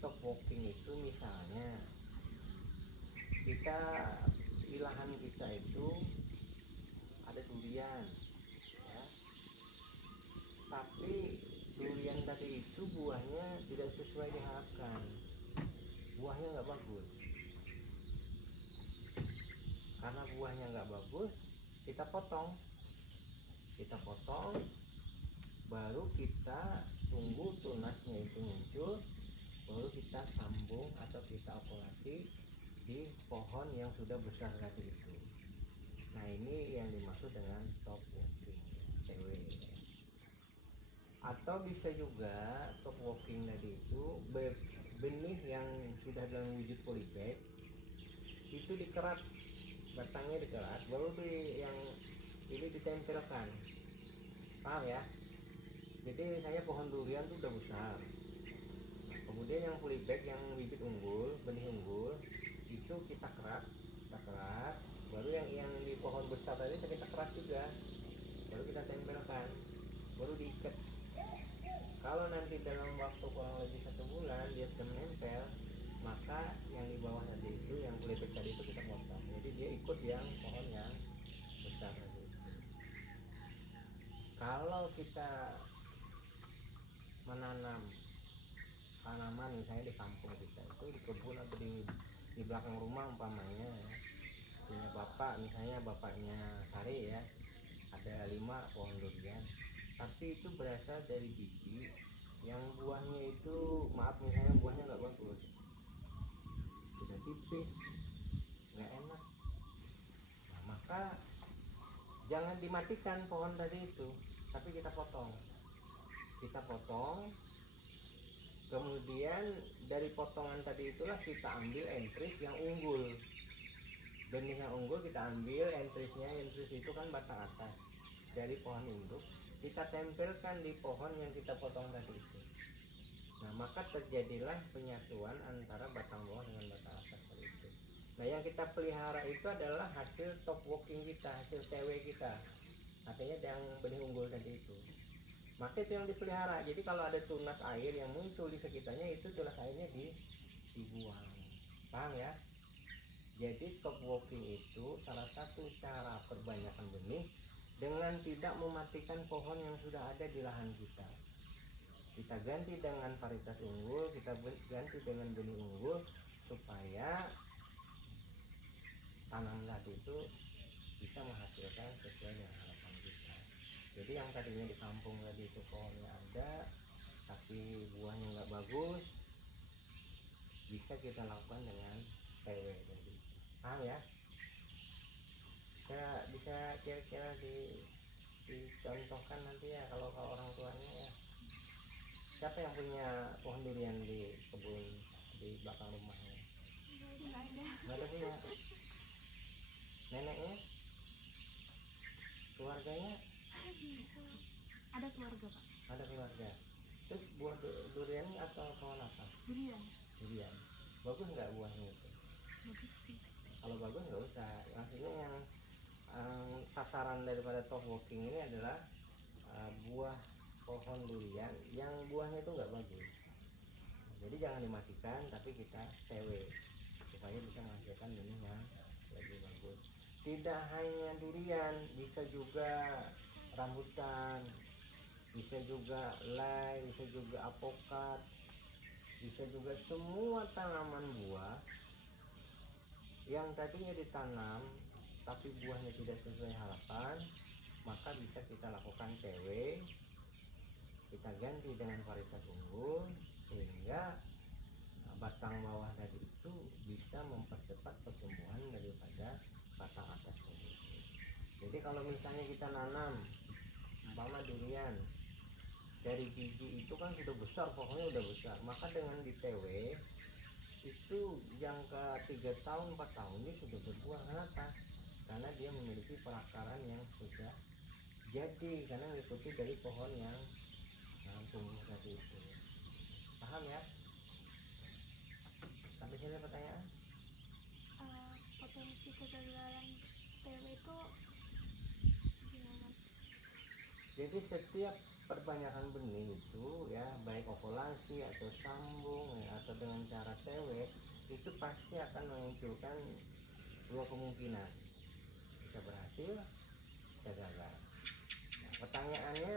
stop walking itu misalnya kita di lahan kita itu ada durian ya, tapi durian tadi itu buahnya tidak sesuai diharapkan, buahnya nggak bagus. Karena buahnya nggak bagus, kita potong, baru kita tunggu tunasnya itu muncul, baru kita sambung atau kita operasi di pohon yang sudah besar tadi itu. Nah, ini yang dimaksud dengan top walking TW. Atau bisa juga top walking tadi itu benih yang sudah dalam wujud polybag itu dikerat, batangnya dikerat, baru yang ini ditempelkan. Paham ya? Jadi misalnya pohon durian itu udah besar, kemudian yang polybag yang bibit unggul, benih unggul itu kita kerat, baru yang di pohon besar tadi kita kerat juga, baru kita tempelkan, baru diikat. Kalau nanti dalam waktu kurang lebih 1 bulan dia sudah menempel, maka yang di bawah tadi itu, yang polybag tadi itu kita potong, jadi dia ikut yang pohon yang besar tadi. Kalau kita menanam tanaman misalnya di kampung kita itu, di kebun atau di belakang rumah umpamanya ya, punya bapak, misalnya bapaknya Sari ya, ada 5 pohon durian, tapi itu berasal dari biji yang buahnya itu, maaf misalnya buahnya nggak bagus, sudah tipis, nggak enak. Nah, maka jangan dimatikan pohon tadi itu, tapi kita potong, kemudian dari potongan tadi itulah kita ambil entris yang unggul, benih yang unggul kita ambil entrisnya. Entris itu kan batang atas dari pohon induk, kita tempelkan di pohon yang kita potong tadi itu. Nah, maka terjadilah penyatuan antara batang bawah dengan batang atas tadi itu. Nah, yang kita pelihara itu adalah hasil top walking kita, hasil TW kita, artinya yang benih unggul tadi itu. Maka itu yang dipelihara. Jadi kalau ada tunas air yang muncul di sekitarnya, itu tunas airnya dibuang. Paham ya? Jadi top walking itu salah satu cara perbanyakan benih dengan tidak mematikan pohon yang sudah ada di lahan kita. Kita ganti dengan varietas unggul, kita ganti dengan benih unggul, supaya tanam tadi itu bisa menghasilkan sesuai dengan harapan kita. Jadi yang tadinya di kampung tadi itu pohonnya ada tapi buahnya nggak bagus, bisa kita lakukan dengan TW tadi. Paham ya? Bisa kira-kira dicontohkan nanti ya, kalau orang tuanya ya. Siapa yang punya pohon durian di kebun di belakang rumahnya? Nggak ada punya. Neneknya? Keluarganya? Ada keluarga, Pak. Ada keluarga. Terus buah durian atau pohon apa? Durian. Bagus nggak buahnya itu? Bagus sih. Kalau bagus nggak usah. Maksudnya yang sasaran daripada top walking ini adalah buah pohon durian yang buahnya itu nggak bagus. Jadi jangan dimatikan, tapi kita TW supaya bisa menghasilkan benih yang lebih bagus. Tidak hanya durian, bisa juga rambutan, bisa juga lei, bisa juga apokat, bisa juga semua tanaman buah yang tadinya ditanam tapi buahnya tidak sesuai harapan, maka bisa kita lakukan TW, kita ganti dengan varietas unggul, sehingga batang bawah tadi itu bisa mempercepat pertumbuhan daripada batang atas tadi. Jadi kalau misalnya kita nanam umpama durian, dari biji itu kan sudah besar, pokoknya udah besar, maka dengan di TW itu jangka 3 tahun 4 tahun ini sudah berbuah. Kenapa? Karena dia memiliki perakaran yang sudah jadi, karena mengikuti dari pohon yang tumbuh tadi itu. Paham ya? Sampai sini pertanyaan? Potensi kegagalan TW itu gimana? Jadi setiap perbanyakan benih itu ya, baik okulasi atau sambung ya, atau dengan cara TW, itu pasti akan memunculkan dua kemungkinan, bisa berhasil, bisa gagal. Nah, pertanyaannya,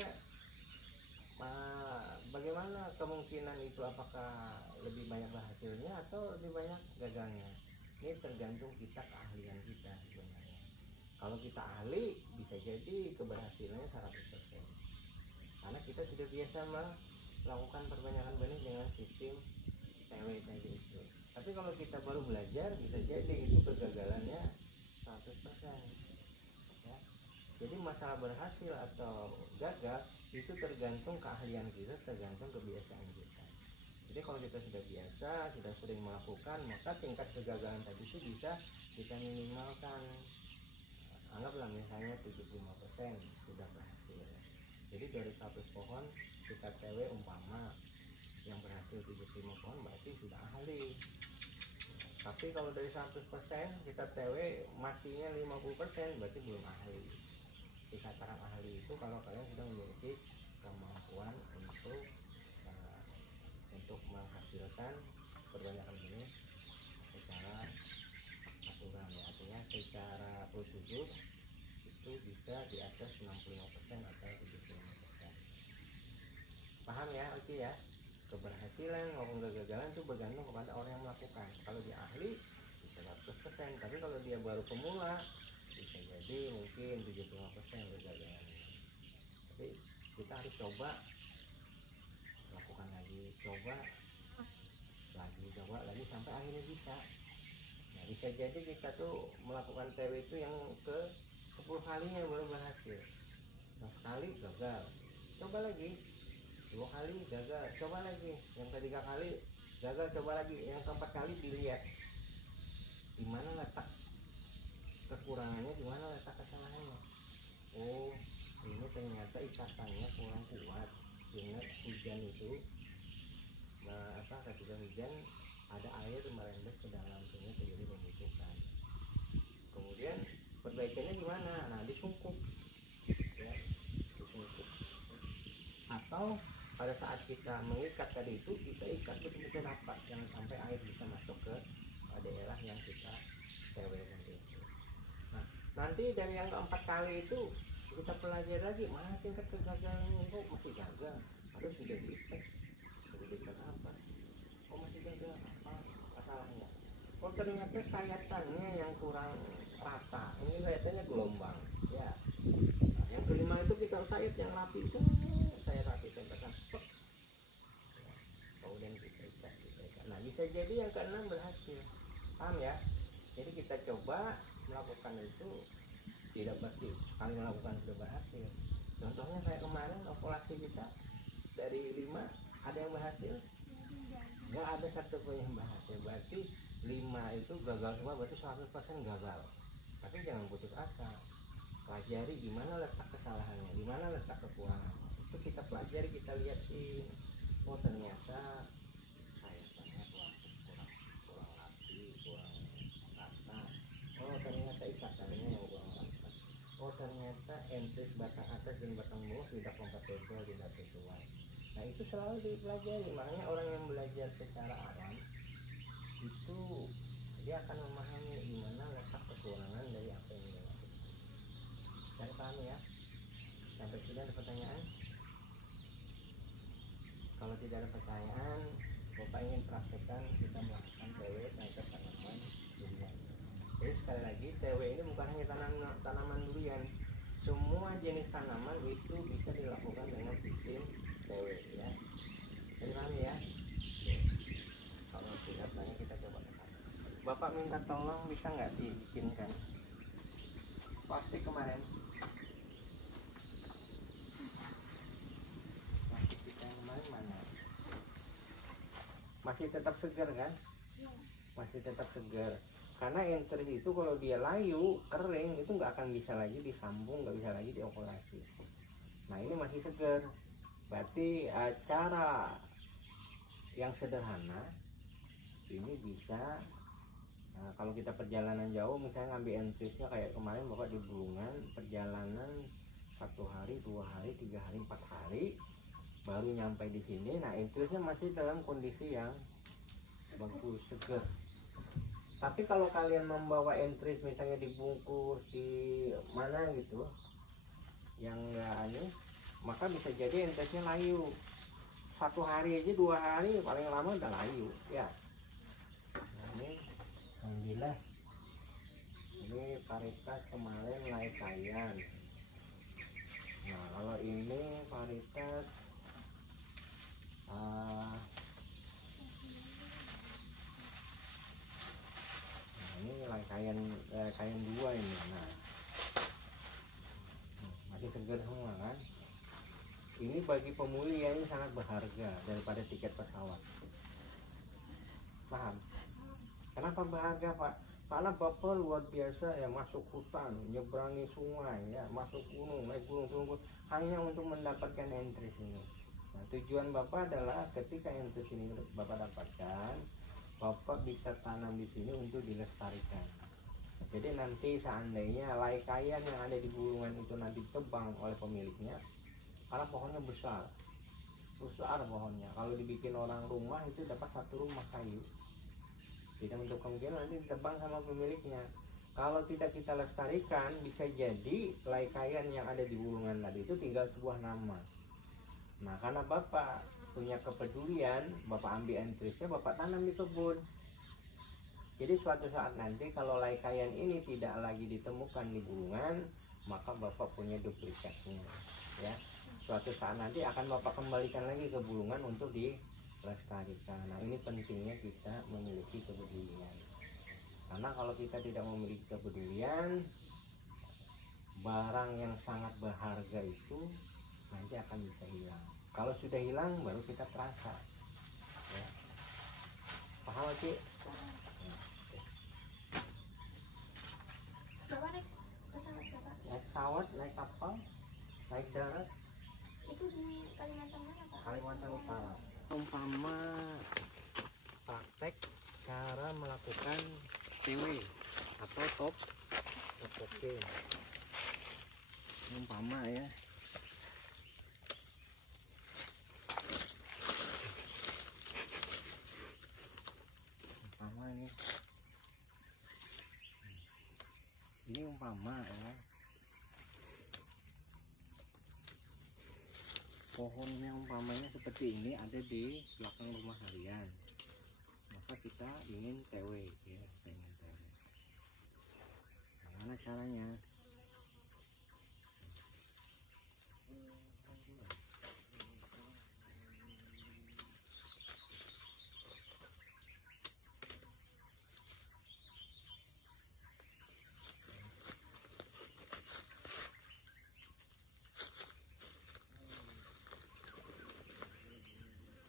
bagaimana kemungkinan itu, apakah lebih banyak berhasilnya atau lebih banyak gagalnya? Ini tergantung kita, keahlian kita sebenarnya. Kalau kita ahli, bisa jadi keberhasilannya 100%. Karena kita sudah biasa melakukan perbanyakan benih dengan sistem TW tadi itu. Tapi kalau kita baru belajar, bisa jadi itu kegagalannya 100%. Ya. Jadi masalah berhasil atau gagal itu tergantung keahlian kita, tergantung kebiasaan kita. Jadi kalau kita sudah biasa, sudah sering melakukan, maka tingkat kegagalan tadi itu bisa kita minimalkan. Anggaplah misalnya 75% sudah berhasil. Jadi dari 100 pohon kita TW umpama yang berhasil 75 pohon, berarti sudah ahli. Tapi kalau dari 100% kita TW matinya 50%, berarti belum ahli. Dikatakan ahli itu kalau kalian sudah memiliki kemampuan untuk menghasilkan perbanyakan benih secara aturan ya, artinya secara prosedur itu bisa di atas 65% atau 75%. Paham ya Oke ya? Keberhasilan maupun kegagalan itu bergantung kepada orang yang melakukan. Kalau dia ahli bisa 100%, tapi kalau dia baru pemula bisa jadi mungkin 75% kegagalannya. Tapi kita harus coba, lakukan lagi, coba lagi sampai akhirnya bisa. Nah, bisa jadi kita tuh melakukan TW itu yang ke 10 kalinya baru berhasil. Nah, sekali gagal, coba lagi, 2 kali gagal, coba lagi, yang ketiga kali gagal, coba lagi, yang keempat kali dilihat di mana letak kekurangannya, di mana letak kesalahannya. Oh, ini ternyata ikatannya kurang kuat. Ingat hujan itu, ketika hujan ada air merembes ke dalam, sehingga terjadi pembusukan. Kemudian perbaikannya gimana? Nah, disungkup ya, disungkup. Atau pada saat kita mengikat tadi itu, kita ikat betul-betul rapat, jangan sampai air bisa masuk ke daerah yang kita TW nanti. Nah, nanti dari yang keempat kali itu kita pelajari lagi, mana tingkat kegagalannya, kok masih gagal, harus sudah diikat. Sudah diikat apa? Oh masih gagal, apa masalahnya? Oh ternyata sayatannya yang kurang rata, ini sayatannya gelombang ya. Nah, yang kelima itu kita sayat yang rapi itu, saya rapi tempelkan, kemudian kita ikat. Nah bisa jadi yang keenam berhasil, paham ya? Jadi kita coba melakukan itu, tidak pasti kali melakukan sudah berhasil. Contohnya kayak kemarin okulasi kita dari 5 ada yang berhasil, nggak ada satu pun yang berhasil. Berarti 5 itu gagal semua, berarti 100% gagal. Tapi jangan putus asa, pelajari di mana letak kesalahannya, di mana letak kekurangannya. Itu kita pelajari, kita lihatin. Oh ternyata sayatannya kurang rapi, kurang rata. Oh ternyata ikatannya yang kurang rata. Oh ternyata entris batang atas dan batang bawah tidak kompatibel, tidak sesuai. Nah itu selalu dipelajari. Makanya orang yang belajar secara awam itu dia akan memahami di mana letak kekurangan dari apa yang dia lakukan. Dan paham ya? Sampai sudah ada pertanyaan? Kalau tidak ada pertanyaan, Bapak ingin praktekkan kita melakukan TW terhadap tanaman durian. Jadi sekali lagi, TW ini bukan hanya tanaman durian. Semua jenis tanaman itu bisa dilakukan dengan sistem TW ya. Jadi paham ya? Kalau tidak tanya kita coba ke sana. Bapak minta tolong bisa nggak dibikinkan plastik kemarin? Plastik kita yang kemarin mana? Masih tetap segar kan? Masih tetap segar. Karena entris itu kalau dia layu, kering, itu nggak akan bisa lagi disambung, nggak bisa lagi diokulasi. Nah ini masih segar. Berarti cara yang sederhana ini bisa, kalau kita perjalanan jauh misalnya ngambil entrisnya kayak kemarin Bapak di Bulungan, perjalanan 1 hari, 2 hari, 3 hari, 4 hari baru nyampe di sini. Nah entrisnya masih dalam kondisi yang bagus, seger. Tapi kalau kalian membawa entris misalnya dibungkus di mana gitu yang enggak aneh, maka bisa jadi entrisnya layu. 1 hari aja, 2 hari paling lama udah layu ya. Nah, ini alhamdulillah ini varietas kemarin Laikayan. Nah kalau ini varietas nah, ini Laikayan 2 ini. Nah masih segar semua kan. Ini bagi pemulih ya, ini sangat berharga daripada tiket pesawat. Paham? Kenapa berharga Pak? Karena Bapak luar biasa ya, masuk hutan, nyeberangi sungai ya, masuk gunung, naik gunung hanya untuk mendapatkan entris ini. Nah, tujuan Bapak adalah ketika entris ini Bapak dapatkan, Bapak bisa tanam di sini untuk dilestarikan. Jadi nanti seandainya Laikayan yang ada di Bulungan itu nanti tebang oleh pemiliknya, karena pohonnya besar pohonnya. Kalau dibikin orang rumah itu dapat 1 rumah kayu. Tidak untuk kemungkinan nanti ditebang sama pemiliknya. Kalau tidak kita lestarikan, bisa jadi Laikayan yang ada di Bulungan tadi itu tinggal sebuah nama. Nah karena Bapak punya kepedulian, Bapak ambil entrisnya, Bapak tanam di kebun. Jadi suatu saat nanti kalau Laikayan ini tidak lagi ditemukan di Bulungan, maka Bapak punya duplikatnya ya. Suatu saat nanti akan Bapak kembalikan lagi ke Bulungan untuk dilestarikan. Nah ini pentingnya kita memiliki kepedulian. Karena kalau kita tidak memiliki kepedulian, barang yang sangat berharga itu nanti akan bisa hilang. Kalau sudah hilang baru kita terasa ya. Paham sih? Bapak naik pesawat Bapak? Naik pesawat, naik kapal, naik darat. Itu di Kalimantan mana Pak? Kalimantan Utara. Umpama praktek cara melakukan TW atau top walking. Umpama ya. Umpama ini. Ini umpama ya. Pohon yang umpamanya seperti ini ada di belakang rumah kalian, maka kita ingin TW ya, ingin TW. Gimana caranya?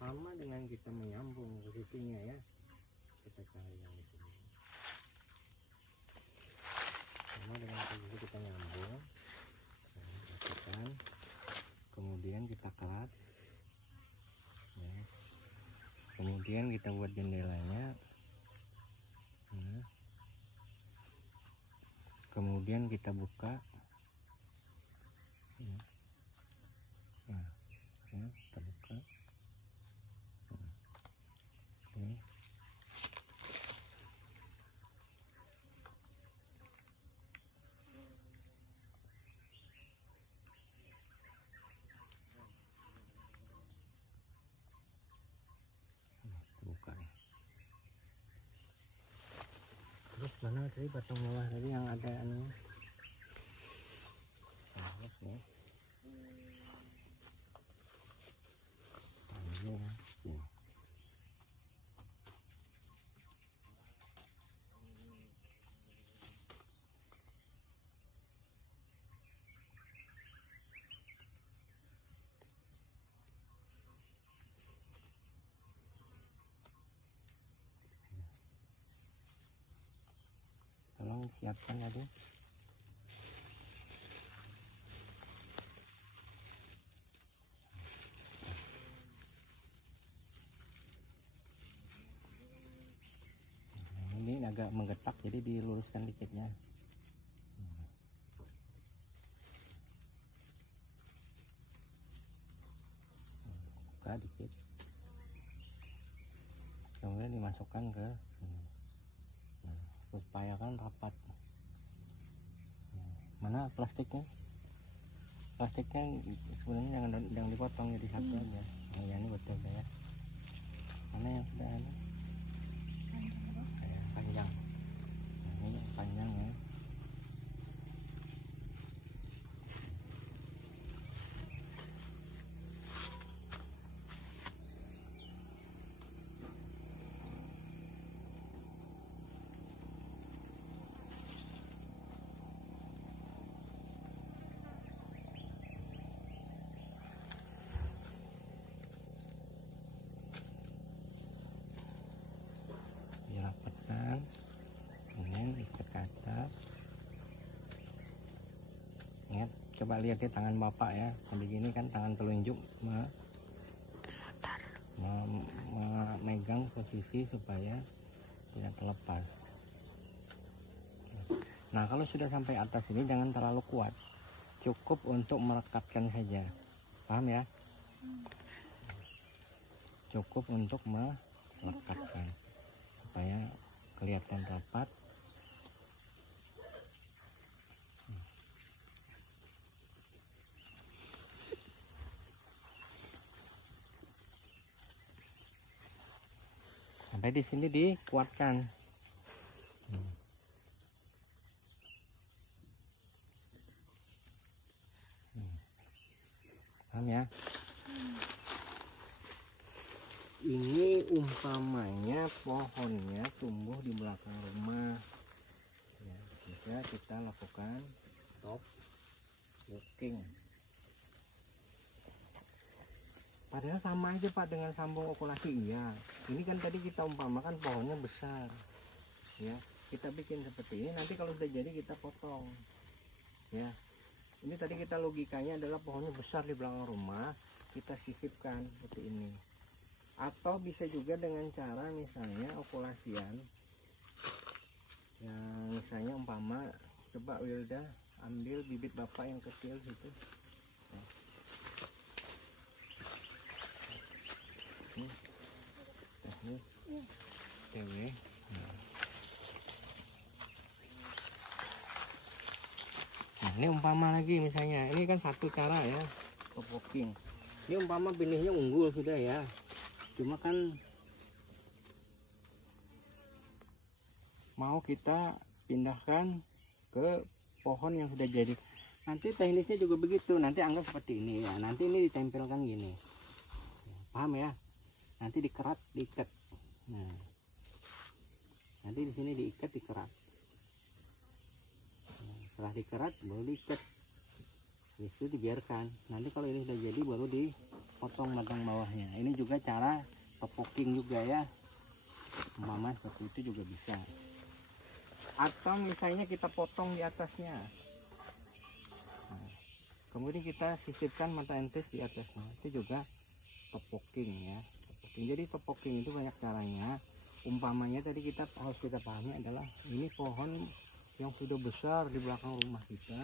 Sama dengan kita menyambung posisinya ya, kita cari yang di sini. Sama dengan posisi kita nyambung, nah, kemudian kita kerat, ya. Kemudian kita buat jendelanya, nah. Kemudian kita buka, ya. Nah, ya, kita buka. Terus mana tadi batang bawah tadi yang ada anu? Terus nih. Ini ya. Tolong siapkan tadi. Ini agak menggetak, jadi diluruskan dikitnya. rata dikit, kemudian dimasukkan ke sini. Nah, supaya kan rapat. Nah, mana plastiknya? Plastiknya sebenarnya jangan dipotong, jadi satu aja. Nah, ini betul ya. Mana yang sudah ada? Panjang. Nah, ini panjang ya. Dirapatkan, kemudian ikat ke atas. Ingat, coba lihat ya tangan bapak ya, seperti gini kan tangan telunjuk memegang posisi supaya tidak terlepas. Nah, kalau sudah sampai atas ini jangan terlalu kuat, cukup untuk merekatkan saja, paham ya? Cukup untuk melekatkan supaya kelihatan rapat. Sampai di sini dikuatkan. Paham ya? Ini umpamanya pohonnya tumbuh di belakang rumah ya, bisa kita lakukan top walking. Padahal sama aja Pak dengan sambung okulasi. Iya, ini kan tadi kita umpamakan pohonnya besar ya, kita bikin seperti ini, nanti kalau sudah jadi kita potong ya. Ini tadi kita logikanya adalah pohonnya besar di belakang rumah, kita sisipkan seperti ini. Atau bisa juga dengan cara misalnya okulasian yang misalnya umpama, coba Wilda ambil bibit bapak yang kecil situ. Ini cewek. Nah, ini umpama lagi misalnya, ini kan satu cara ya top walking. Ini umpama benihnya unggul sudah ya, cuma kan mau kita pindahkan ke pohon yang sudah jadi. Nanti teknisnya juga begitu, nanti anggap seperti ini ya, nanti ini ditempelkan gini, paham ya? Nanti dikerat, diikat. Nah, nanti di sini diikat, dikerat. Nah, setelah dikerat baru diikat, itu dibiarkan. Nanti kalau ini sudah jadi baru dipotong batang bawahnya. Ini juga cara top walking juga ya, umpama seperti itu juga bisa. Atau misalnya kita potong di atasnya, nah, kemudian kita sisipkan mata entis di atasnya, itu juga top walking ya. Jadi top walking itu banyak caranya. Umpamanya tadi kita harus kita pahami adalah ini pohon yang sudah besar di belakang rumah kita.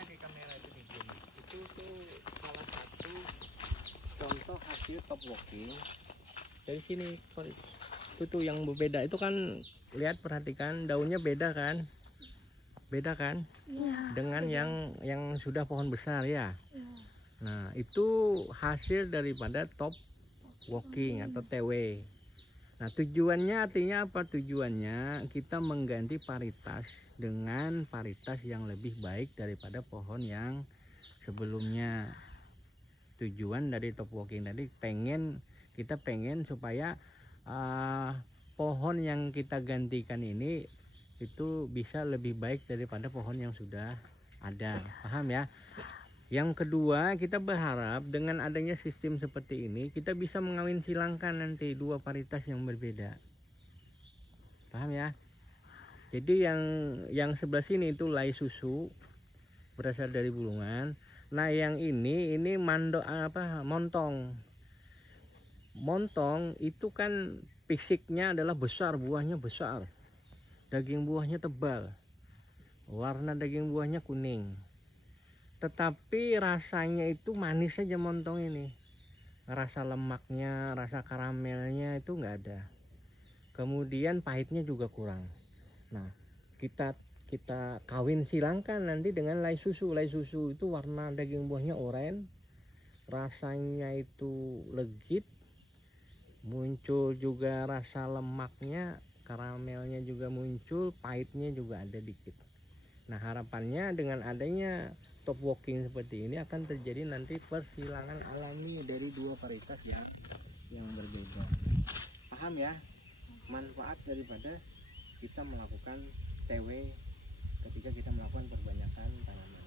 Kan di kamera itu di sini. Itu tuh salah satu contoh hasil top walking. Dari sini itu tuh yang berbeda. Itu kan lihat, perhatikan daunnya beda kan? Beda kan? Ya. Dengan yang sudah pohon besar ya. Nah, itu hasil daripada top walking atau TW. Nah, tujuannya artinya apa? Tujuannya kita mengganti paritas dengan paritas yang lebih baik daripada pohon yang sebelumnya. Tujuan dari top walking tadi kita pengen supaya pohon yang kita gantikan ini itu bisa lebih baik daripada pohon yang sudah ada. Paham ya? Yang kedua, kita berharap dengan adanya sistem seperti ini kita bisa mengawin silangkan nanti dua paritas yang berbeda. Paham ya? Jadi yang sebelah sini itu lay susu berasal dari bulungan. Nah, yang ini montong. Montong itu kan fisiknya adalah besar, buahnya besar. Daging buahnya tebal. Warna daging buahnya kuning. Tetapi rasanya itu manis saja montong ini. rasa lemaknya, rasa karamelnya itu nggak ada. Kemudian pahitnya juga kurang. Nah, kita kawin silangkan nanti dengan lai susu. Lai susu itu warna daging buahnya oranye, rasanya itu legit, muncul juga rasa lemaknya, karamelnya juga muncul, pahitnya juga ada dikit. Nah, harapannya dengan adanya top walking seperti ini akan terjadi nanti persilangan alami dari dua varietas yang berbeda. Paham ya? Manfaat daripada kita melakukan TW ketika kita melakukan perbanyakan tanaman.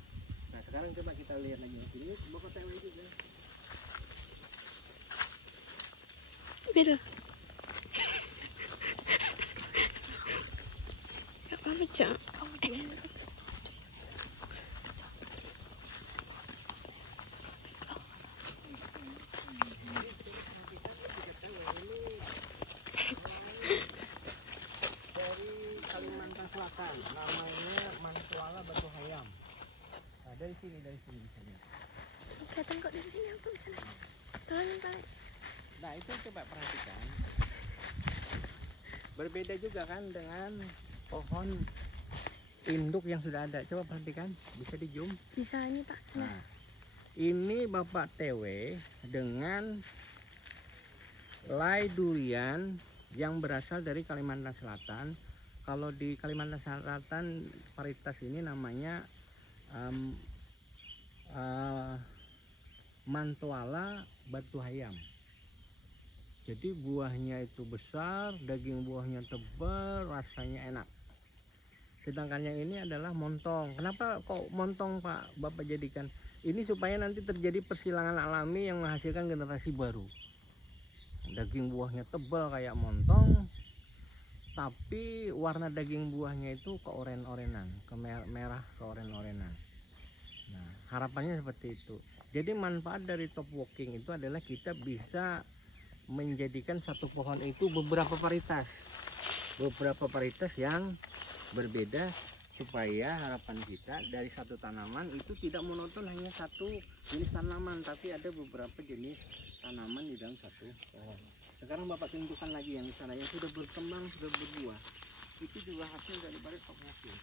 Nah, sekarang coba kita lihat lagi ini bapak TW juga. Beda. Apa Cak? Dari Kalimantan Selatan, namanya Mantuala Batu Hayam. Nah, dari sini bisa lihat. Kelihatan kok dari sini aku bisa. Tolong. Nah, itu coba perhatikan. Berbeda juga kan dengan pohon induk yang sudah ada. Coba perhatikan, bisa di zoom. Bisa ini Pak. Nah, ini Bapak TW dengan lai durian yang berasal dari Kalimantan Selatan. Kalau di Kalimantan Selatan varietas ini namanya Mantuala Batu Hayam. Jadi buahnya itu besar, daging buahnya tebal, rasanya enak. Sedangkan yang ini adalah montong. Kenapa kok montong Pak Bapak jadikan? Ini supaya nanti terjadi persilangan alami yang menghasilkan generasi baru. Daging buahnya tebal kayak montong, tapi warna daging buahnya itu keoren-orenan, merah keoren-orenan. Nah, harapannya seperti itu. Jadi manfaat dari top walking itu adalah kita bisa menjadikan satu pohon itu beberapa varietas yang berbeda, supaya harapan kita dari satu tanaman itu tidak monoton hanya satu jenis tanaman, tapi ada beberapa jenis tanaman di dalam satu pohon. Sekarang Bapak tunjukkan lagi yang di sana yang sudah berkembang, sudah berbuah. Itu juga hasil daripada top walking.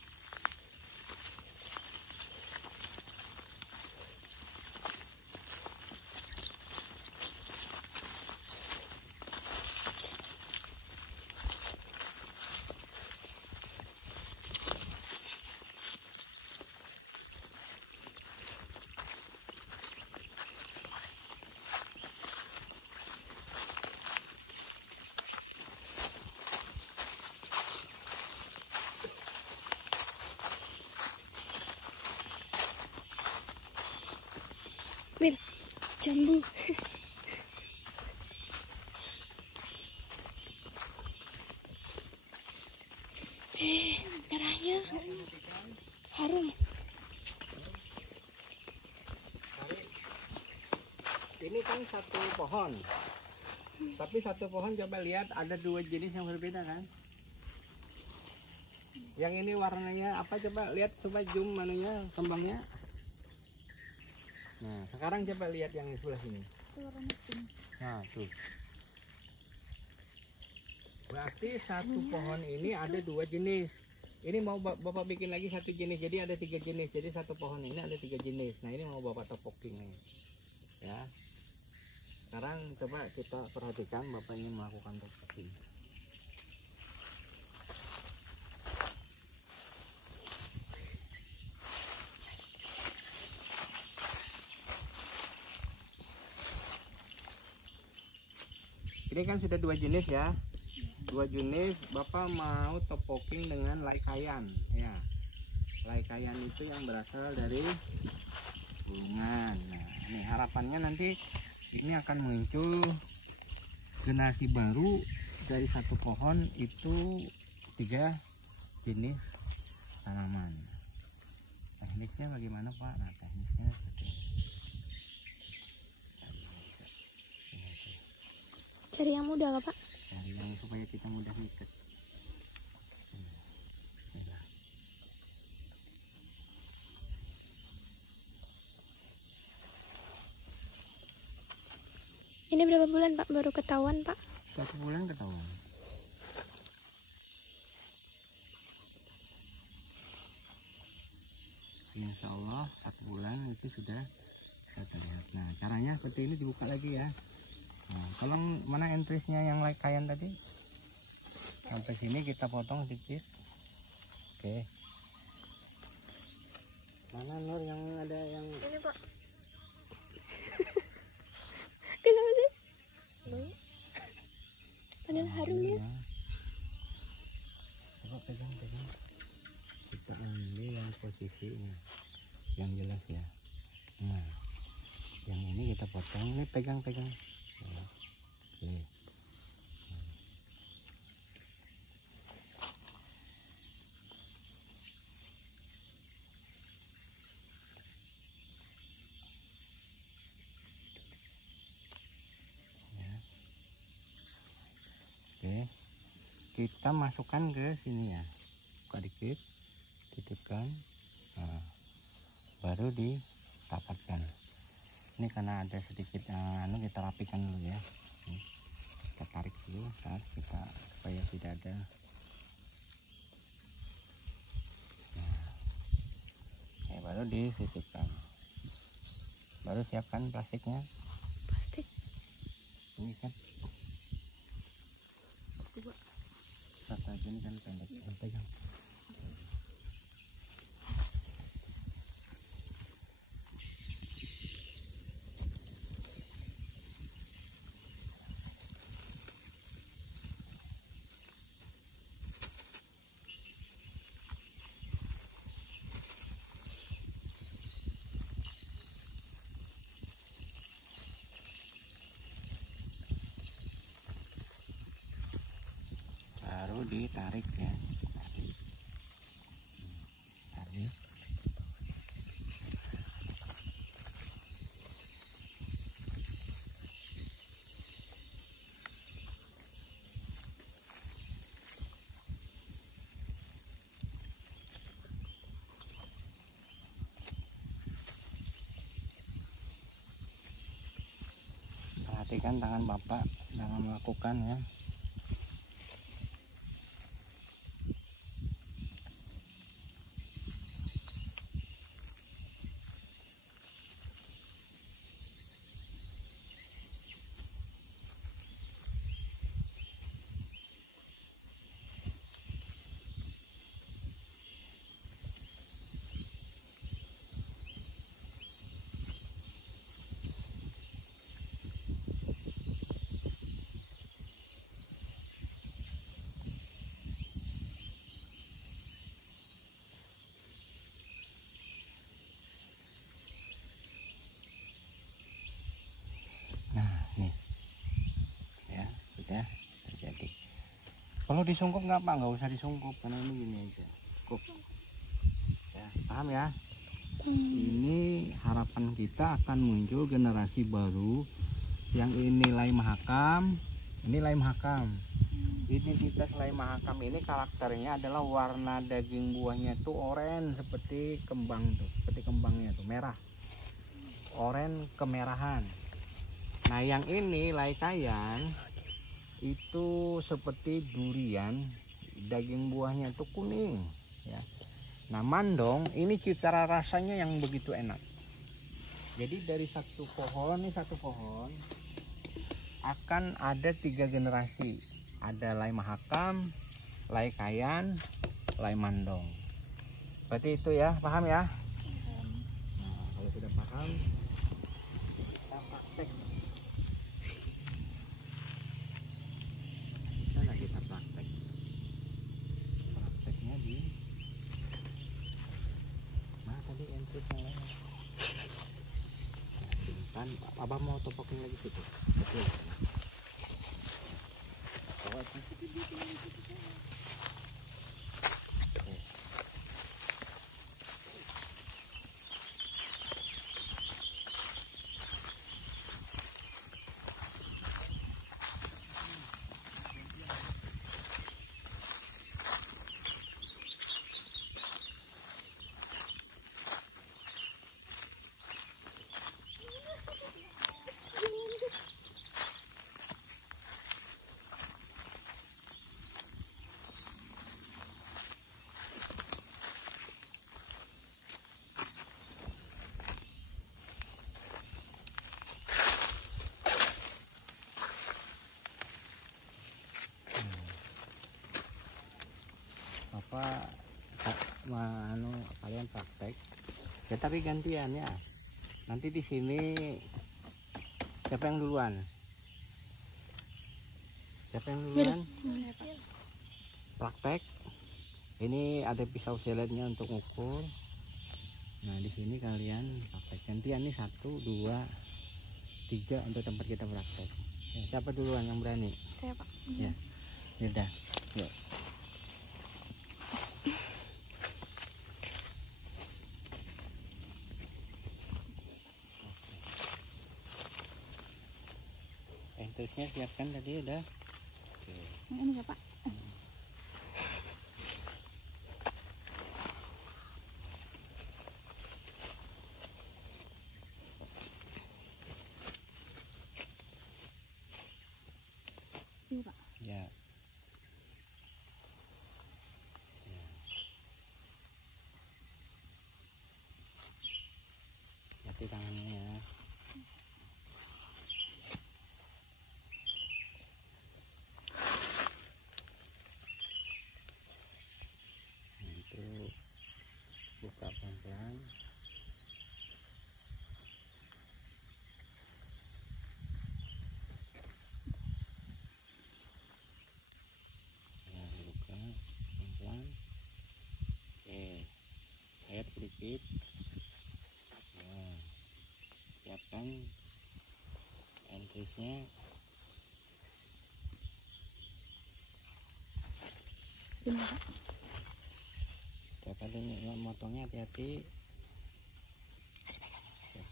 Win, jambu. Merahnya harum. Ini kan satu pohon, tapi satu pohon coba lihat ada dua jenis yang berbeda kan. Yang ini warnanya apa, coba lihat, coba zoom manunya kembangnya. Nah, sekarang coba lihat yang di sebelah sini. Nah, tuh. Berarti satu pohon ini ada dua jenis. Ini mau Bapak bikin lagi satu jenis, jadi ada 3 jenis. Jadi satu pohon ini ada 3 jenis. Nah, ini mau Bapak top walking nih. Ya. Sekarang coba kita perhatikan Bapak ingin melakukan top walking. Ini kan sudah 2 jenis ya. 2 jenis. Bapak mau top walking dengan lai kayan ya. Lai kayan itu yang berasal dari gulungan. Nah, ini harapannya nanti ini akan muncul generasi baru dari satu pohon itu 3 jenis tanaman. Tekniknya bagaimana Pak? Nah, tekniknya seperti ini. Cari yang muda Pak. Cari yang supaya kita mudah ngikat. Ini berapa bulan Pak baru ketahuan Pak? 1 bulan ketahuan. Insya Allah 1 bulan itu sudah terlihat. Nah caranya seperti ini, dibuka lagi ya. Nah, tolong mana entrisnya yang kayan tadi, sampai sini kita potong sedikit. Oke, mana Nur yang ada yang Ini Pak. Kenapa sih? Padahal harum ya. Coba pegang. Kita ambil yang posisi ini yang jelas ya. Nah yang ini kita potong, ini pegang. Nah, oke. Oke, kita masukkan ke sini ya, buka dikit, titipkan, nah, baru ditapatkan. Ini karena ada sedikit kita rapikan dulu ya. Kita tarik dulu, kita supaya tidak ada. Nah, baru disisipkan, baru siapkan plastiknya. Plastik. Ini kan rata ini kan pendek, pegang. Baru ditarik ya. Tarik. Perhatikan tangan Bapak dalam melakukan ya. Nah nih ya, sudah terjadi. Kalau disungkup nggak usah disungkup, karena ini gini aja cukup ya, paham ya. Ini harapan kita akan muncul generasi baru yang ini lai mahakam, ini lai mahakam. Identitas lai mahakam ini karakternya adalah warna daging buahnya tuh oranye seperti kembang tuh, seperti kembangnya tuh merah, oranye kemerahan. Nah yang ini lai kayan itu seperti durian, daging buahnya itu kuning ya. Nah mandong ini cita rasanya yang begitu enak. Jadi dari satu pohon, ini satu pohon akan ada 3 generasi. Ada lai mahakam, lai kayan, lai mandong. Berarti itu ya, paham ya? Nah kalau sudah paham, kita praktek. Sana kita praktek. Prakteknya di mana tadi entrisnya? Kan Abah mau topokin lagi situ. Betul. Bawa kalian praktek ya, tapi gantian ya. Nanti di sini siapa yang duluan? Praktek. Ini ada pisau seletnya untuk ngukur. Nah di sini kalian praktek gantian nih, 1, 2, 3 untuk tempat kita praktek. Ya, siapa duluan yang berani? Saya, Pak. Ya, yaudah, yuk. Terusnya siapkan tadi udah. Oke. Ini ya, Pak. Ini, Pak. Ya. Hati tangannya ya. Untuk buka pelan-pelan. Nah, buka pelan-pelan. Oke, air sedikit. Nah, siapkan entrisnya. Ini, Pak. Siapa dulu motongnya, hati-hati.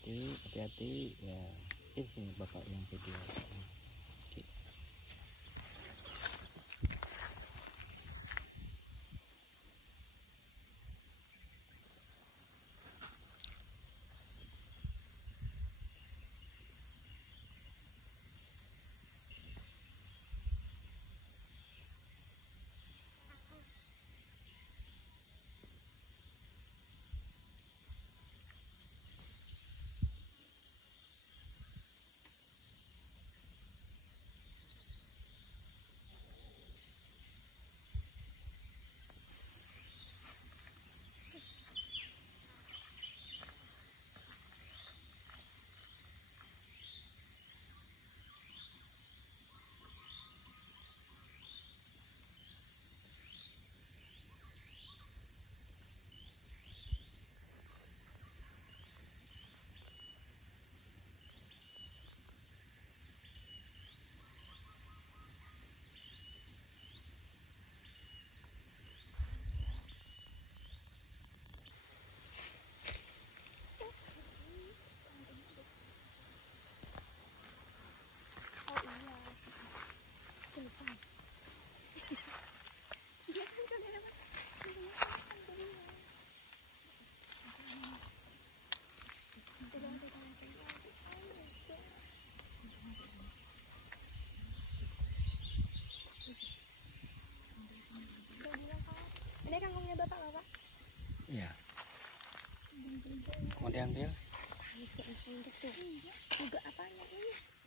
Hati-hati ya. Sini bapak yang video. Oke. Ini kangkungnya Bapak, Bapak. Iya. Mau diambil? Juga apanya ini?